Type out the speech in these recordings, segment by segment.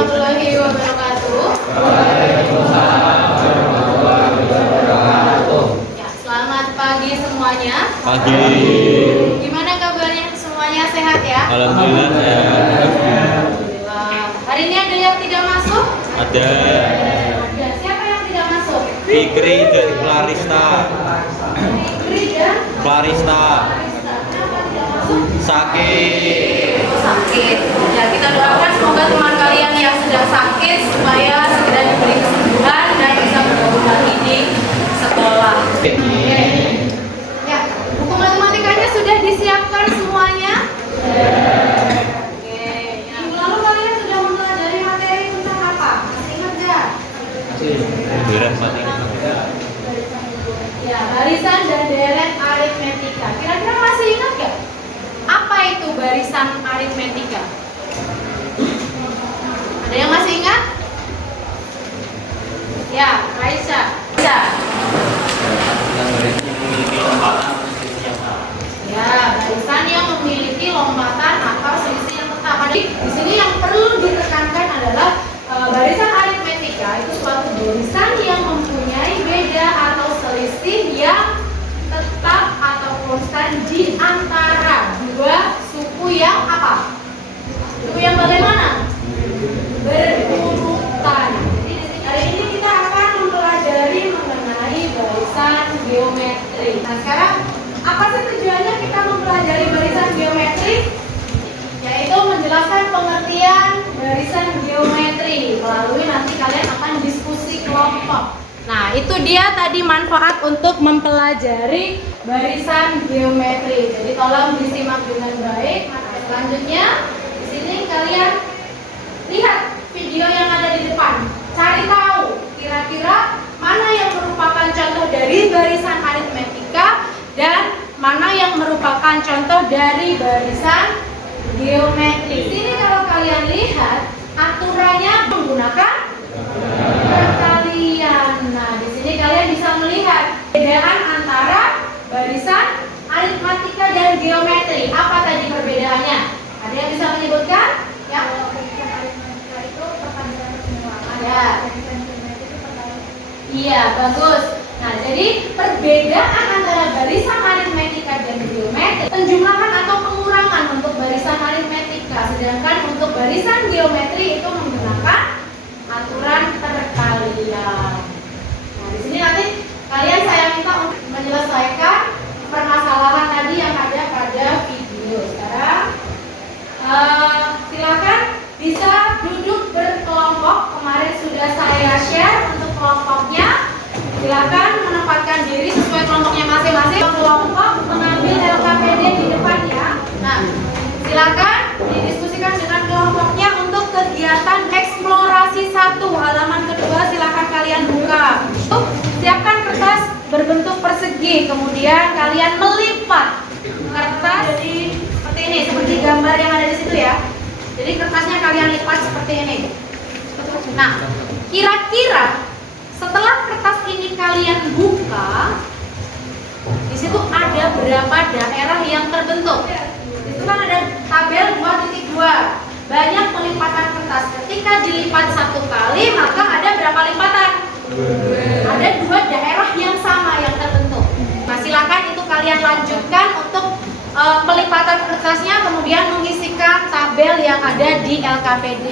warahmatullahi wabarakatuh. Ya, selamat pagi semuanya. Pagi. Gimana kabarnya? Semuanya sehat ya? Alhamdulillah sehat. Alhamdulillah. Hari ini ada yang tidak masuk? Ada Ada. Siapa yang tidak masuk? Fikri dari Clarista. Fikri dan Clarista Arista. Kenapa tidak masuk? sakit. Sakit. Ya, kita doakan semoga teman kalian yang sedang sakit supaya segera diberi kesembuhan dan bisa bergabung lagi di sekolah. Oke. Ya, buku matematikanya sudah disiapkan semuanya? Oke. Minggu lalu kalian sudah mempelajari materi tentang apa? Masih ingat nggak? Beres mati. Ya, barisan dan deret aritmetika. Kira-kira masih ingat nggak? Apa itu barisan aritmetika? Ada yang masih ingat? Ya, Raisa. Bisa. Ya, barisan yang memiliki lompatan atau selisih yang tetap. Jadi, di sini yang perlu ditekankan adalah barisan aritmetika itu suatu barisan yang mempunyai beda atau selisih yang tetap atau konstan di antara dua suku yang apa? Suku yang bagaimana? Berurutan. Jadi hari ini kita akan mempelajari mengenai barisan geometri. Nah, sekarang apa sih tujuannya kita mempelajari barisan geometri? Yaitu menjelaskan pengertian barisan geometri melalui nanti kalian akan diskusi kelompok. Nah, itu dia tadi manfaat untuk mempelajari barisan geometri. Jadi tolong disimak dengan baik. Selanjutnya, di sini kalian lihat video yang ada di depan. Cari tahu kira-kira mana yang merupakan contoh dari barisan aritmetika dan mana yang merupakan contoh dari barisan geometri. Di sini kalau kalian lihat aturannya menggunakan perkalian. Nah, di sini kalian bisa melihat perbedaan antara barisan aritmatika dan geometri. Apa tadi perbedaannya? Ada yang bisa menyebutkan? Ya. Ya. Iya, bagus. Nah, jadi perbedaan antara barisan aritmetika dan geometri, penjumlahan atau pengurangan untuk barisan aritmetika, sedangkan untuk barisan geometri itu menggunakan aturan perkalian. Nah, di sini nanti kalian saya minta untuk menyelesaikan permasalahan tadi yang ada pada video. Sekarang silakan bisa duduk berkelompok. Kemarin sudah saya share untuk kelompoknya. Silakan menempatkan diri sesuai kelompoknya masing-masing. Kelompok mengambil LKPD di depannya. Nah, silakan didiskusikan dengan kelompoknya untuk kegiatan eksplorasi 1 halaman kedua. Silakan kalian buka. Siapkan kertas berbentuk persegi. Kemudian kalian melipat kertas jadi seperti ini, seperti gambar yang ada di situ ya. Jadi kertasnya kalian lipat seperti ini. Nah, kira-kira setelah kertas ini kalian buka, di situ ada berapa daerah yang terbentuk? Itu kan ada tabel 2.2. Banyak pelipatan kertas. Ketika dilipat 1 kali, maka ada berapa lipatan? Ada 2 daerah yang sama yang terbentuk. Nah, silakan itu kalian lanjutkan untuk pelipatan kertasnya, kemudian mengisikan tabel yang ada di LKPD.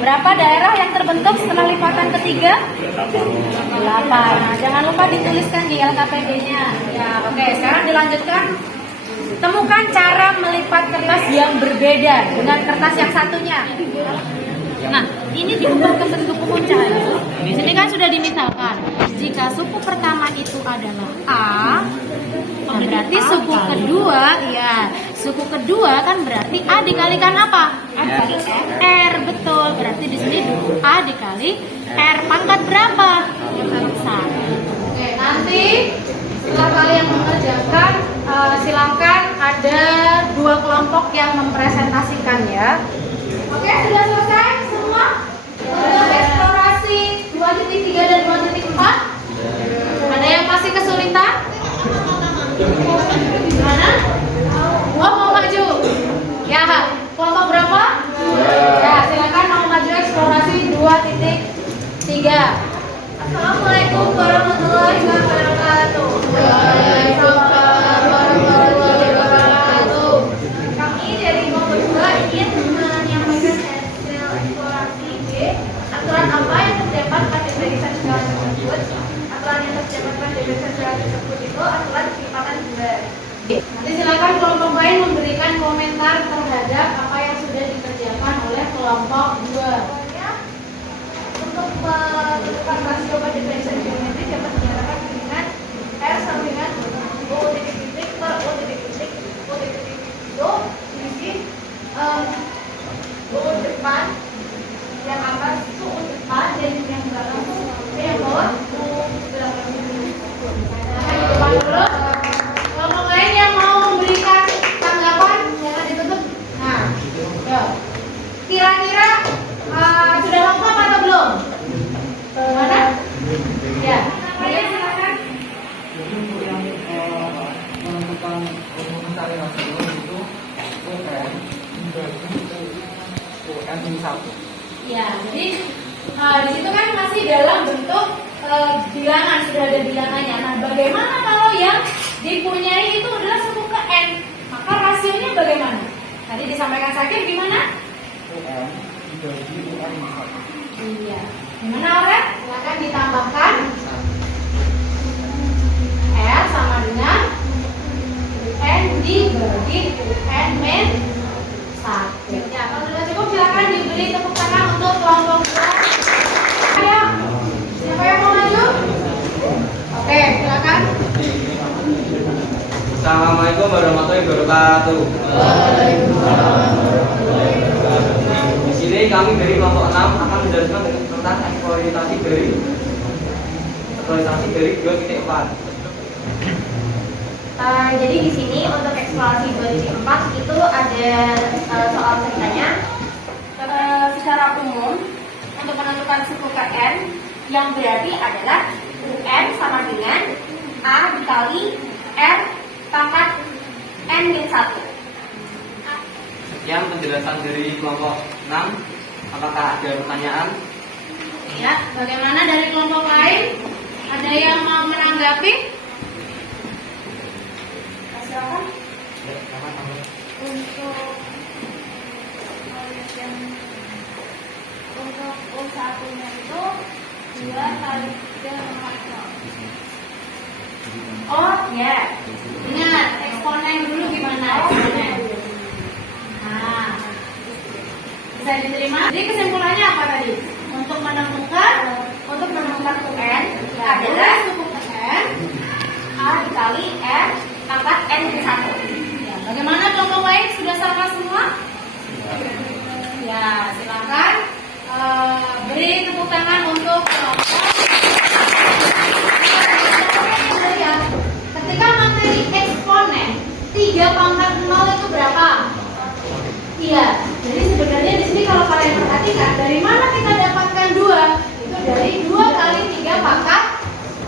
Berapa daerah yang terbentuk setelah lipatan ketiga? 8. Nah, jangan lupa dituliskan di LKPD-nya. Ya, oke. Sekarang dilanjutkan. Temukan cara melipat kertas yang berbeda dengan kertas yang satunya. Nah, ini diubah ke bentuk pecahan. Di sini kan sudah dimisalkan. Jika suku pertama itu adalah A, nah berarti suku kedua, ya, suku kedua kan berarti A dikalikan apa? R, betul. Berarti di sini A dikali R pangkat berapa? 1. Oke, nanti setelah kalian mengerjakan, silakan ada 2 kelompok yang mempresentasikan ya. Oke, sudah selesai semua? Untuk eksplorasi 2.3 dan 2.4? Ada yang masih kesulitan? Gimana? Oh, mau maju? Ya, kelompok berapa? Ya, silakan mau maju eksplorasi sensial tersebut itu adalah ditimpakan bulan. Nanti silakan kelompok lain memberikan komentar terhadap apa yang sudah dikerjakan oleh kelompok 2. Pokoknya untuk menentukan rasio pada barisan geometri dapat dinyatakan dengan R sama dengan O titik per O titik itu diisi O depan yang atas itu U depan dan yang belakang itu yang bawah U belakang. Silakan di depan dulu. Kelompok lain yang mau memberikan tanggapan jangan ditutup. Nah, yuk. Kira-kira sudah lengkap atau belum? Mana? Ya. Kalian silakan. Menentukan mencari rasio itu UN min 1. Ya, jadi di situ kan masih dalam bentuk bilangan, sudah ada bilangannya. Nah, bagaimana kalau yang dipunyai itu adalah suku ke N? Maka rasionya bagaimana? Tadi disampaikan Sakir gimana? UN dibagi UN min 1. Iya. Gimana Oren? Silakan ditambahkan. R sama dengan UN dibagi UN min 1. Ya, kalau sudah cukup silakan diberi tepuk tangan untuk kelompok 2. Ayo, siapa yang mau maju? Oke, silakan. Assalamualaikum warahmatullahi wabarakatuh. Di sini kami dari kelompok 6 akan menjelaskan tentang eksploitasi dari 2.4. Jadi di sini untuk eksplorasi 2.4 itu ada soal ceritanya. Secara umum untuk menentukan suku ke N yang berarti adalah UN sama dengan A dikali R pangkat N min 1. Sekian penjelasan dari kelompok 6. Apakah ada pertanyaan? Ya, bagaimana dari kelompok lain? Ada yang mau menanggapi? Silakan. Ya, sama-sama. Untuk U1 nya itu 2 kali 3 pangkat 0. Oh, ya. Ingat, eksponen dulu gimana eksponen? Nah, bisa diterima. Jadi kesimpulannya apa tadi? Untuk menemukan UN adalah suku N A dikali R pangkat N min 1. ya, bagaimana kelompok lain sudah sama semua? Ya, silakan beri tepuk tangan untuk kelompok. Ketika materi eksponen 3 pangkat 0 itu berapa? Iya, jadi sebenarnya di sini kalau kalian perhatikan dari mana kita dapatkan 2? Itu dari 2 kali 3 pangkat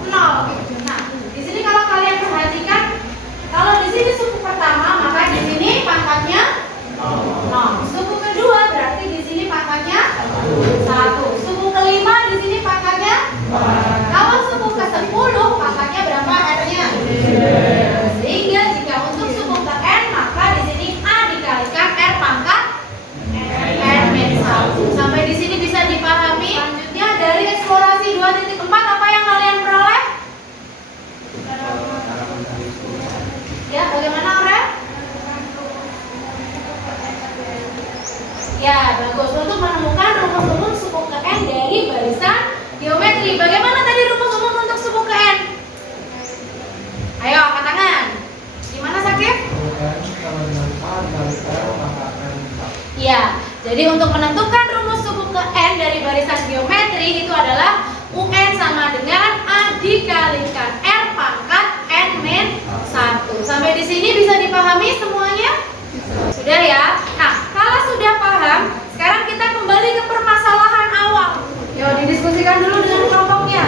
0. Nah, di sini kalau kalian perhatikan, kalau di sini suku pertama maka di sini pangkatnya 0. Suku kedua berarti di sini pangkatnya 1. Suku kelima di sini pangkatnya 4. Kalau suku ke-10 pangkatnya berapa R-nya? Sehingga jika untuk suku ke N maka di sini A dikalikan R pangkat N min 1. Sampai di sini bisa dipahami. Selanjutnya dari eksplorasi 2.4 apa yang kalian peroleh? Ya, bagaimana Oren? Ya, bagus. Untuk menemukan rumus umum suku ke N dari barisan geometri. Bagaimana tadi rumus umum untuk suku ke N? Ayo, angkat tangan. Gimana Sakif? Ya, jadi untuk menentukan rumus suku ke N dari barisan geometri itu adalah UN sama dengan A dikalikan R pangkat N min 1. Sampai di sini bisa dipahami semuanya? Sudah ya? Nah, kalau sudah paham, sekarang kita kembali ke permasalahan awal. Yuk, didiskusikan dulu dengan kelompoknya.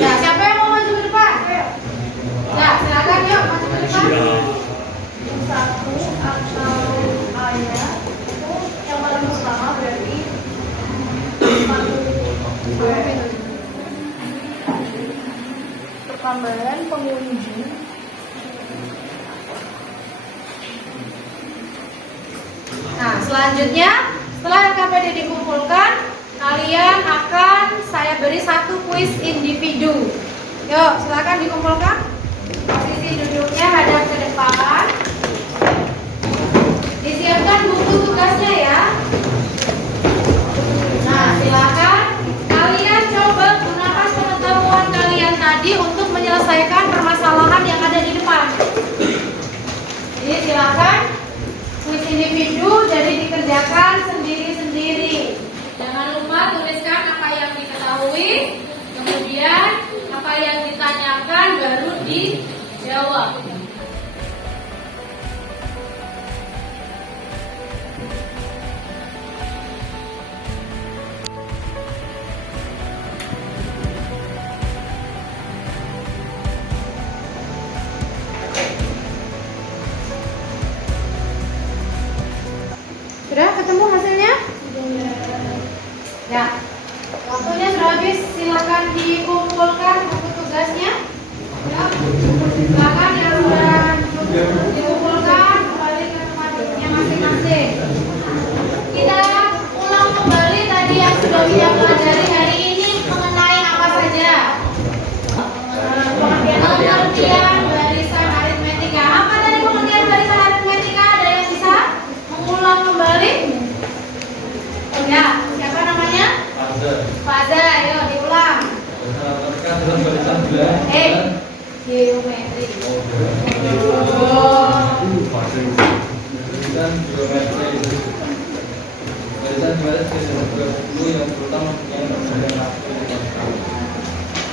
Ya, siapa yang mau maju ke depan? Ya, silakan yuk maju ke depan. Satu atau A-nya itu yang paling pertama berarti 40. Pertambahan pengunjung Nah, selanjutnya setelah LKPD dikumpulkan, kalian akan saya beri satu kuis individu. Yuk, silakan dikumpulkan. Posisi duduknya hadap ke depan. Disiapkan buku tugasnya ya. Nah, silakan kalian coba gunakan pengetahuan kalian tadi untuk menyelesaikan permasalahan yang ada di depan. Jadi silakan kuis individu jadi dikerjakan sendiri-sendiri. Jangan lupa tuliskan apa yang diketahui, kemudian apa yang ditanyakan baru dijawab. Sudah ketemu hasilnya? Ya. Waktunya sudah habis, silakan dikumpulkan buku tugasnya. Ya. Silakan yang sudah dikumpulkan kembali ke tempat duduknya masing-masing. Kita ulang kembali tadi yang sudah kita pelajari hari ini mengenai apa saja. Pengertian barisan aritmetika. Apa tadi pengertian barisan aritmetika? Ada yang bisa mengulang kembali? Ya, siapa namanya? Faza, ayo diulang. Geometri.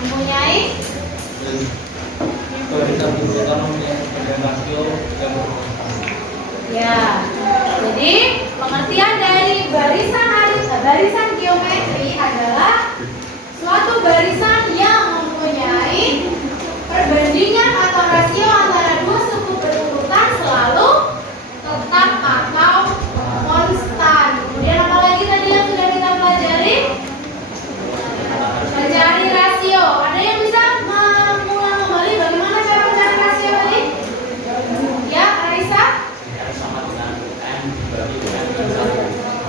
Mempunyai ya, jadi pengertian dari barisan geometri adalah suatu barisan yang mempunyai perbandingan atau rasio antara dua suku berurutan selalu tetap atau konstan. Kemudian apa lagi tadi yang sudah kita pelajari? Mencari rasio. Ada yang bisa mengulang kembali bagaimana cara mencari rasio tadi? Ya, Arisa?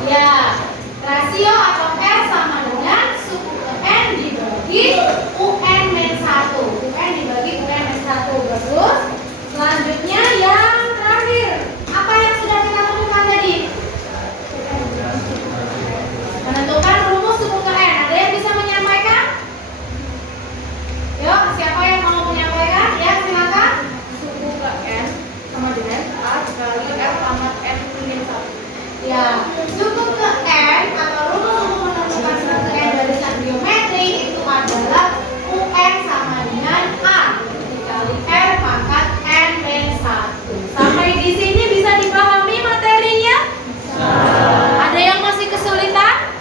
Ya, rasio atau R sama dengan suku N dibagi UN min 1. UN dibagi UN min 1. Bagus. Selanjutnya yang terakhir. Apa yang sudah kita temukan tadi? Menentukan rumus suku ke N. Ada yang bisa menyampaikan? Yuk, siapa yang mau menyampaikan? Ya, silakan. Suku ke N sama dengan A kali R tambah N min 1. Ya, suku ke N atau rumus untuk menentukan suku ke N barisan geometri itu adalah UN sama dengan A dikali R pangkat N min 1. Sampai di sini bisa dipahami materinya? Ada yang masih kesulitan?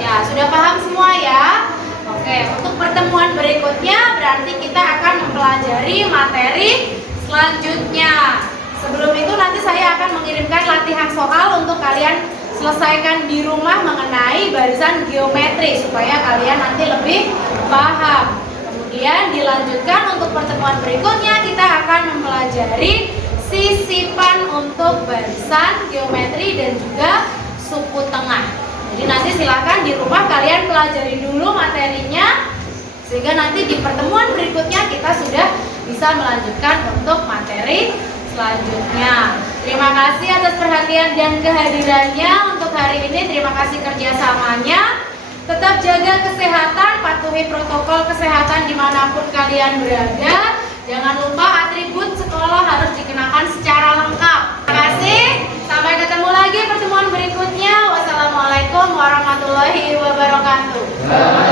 Ya, sudah paham semua ya? Oke, untuk pertemuan berikutnya berarti kita akan mempelajari materi selanjutnya. Sebelum itu nanti saya akan mengirimkan latihan soal untuk kalian selesaikan di rumah mengenai barisan geometri supaya kalian nanti lebih paham. Kemudian dilanjutkan untuk pertemuan berikutnya kita akan mempelajari sisipan untuk barisan geometri dan juga suku tengah. Jadi nanti silakan di rumah kalian pelajari dulu materinya sehingga nanti di pertemuan berikutnya kita sudah bisa melanjutkan untuk materi selanjutnya. Terima kasih atas perhatian dan kehadirannya untuk hari ini. Terima kasih kerjasamanya. Tetap jaga kesehatan, patuhi protokol kesehatan dimanapun kalian berada. Jangan lupa atribut sekolah harus dikenakan secara lengkap. Terima kasih. Sampai ketemu lagi pertemuan berikutnya. Wassalamualaikum warahmatullahi wabarakatuh.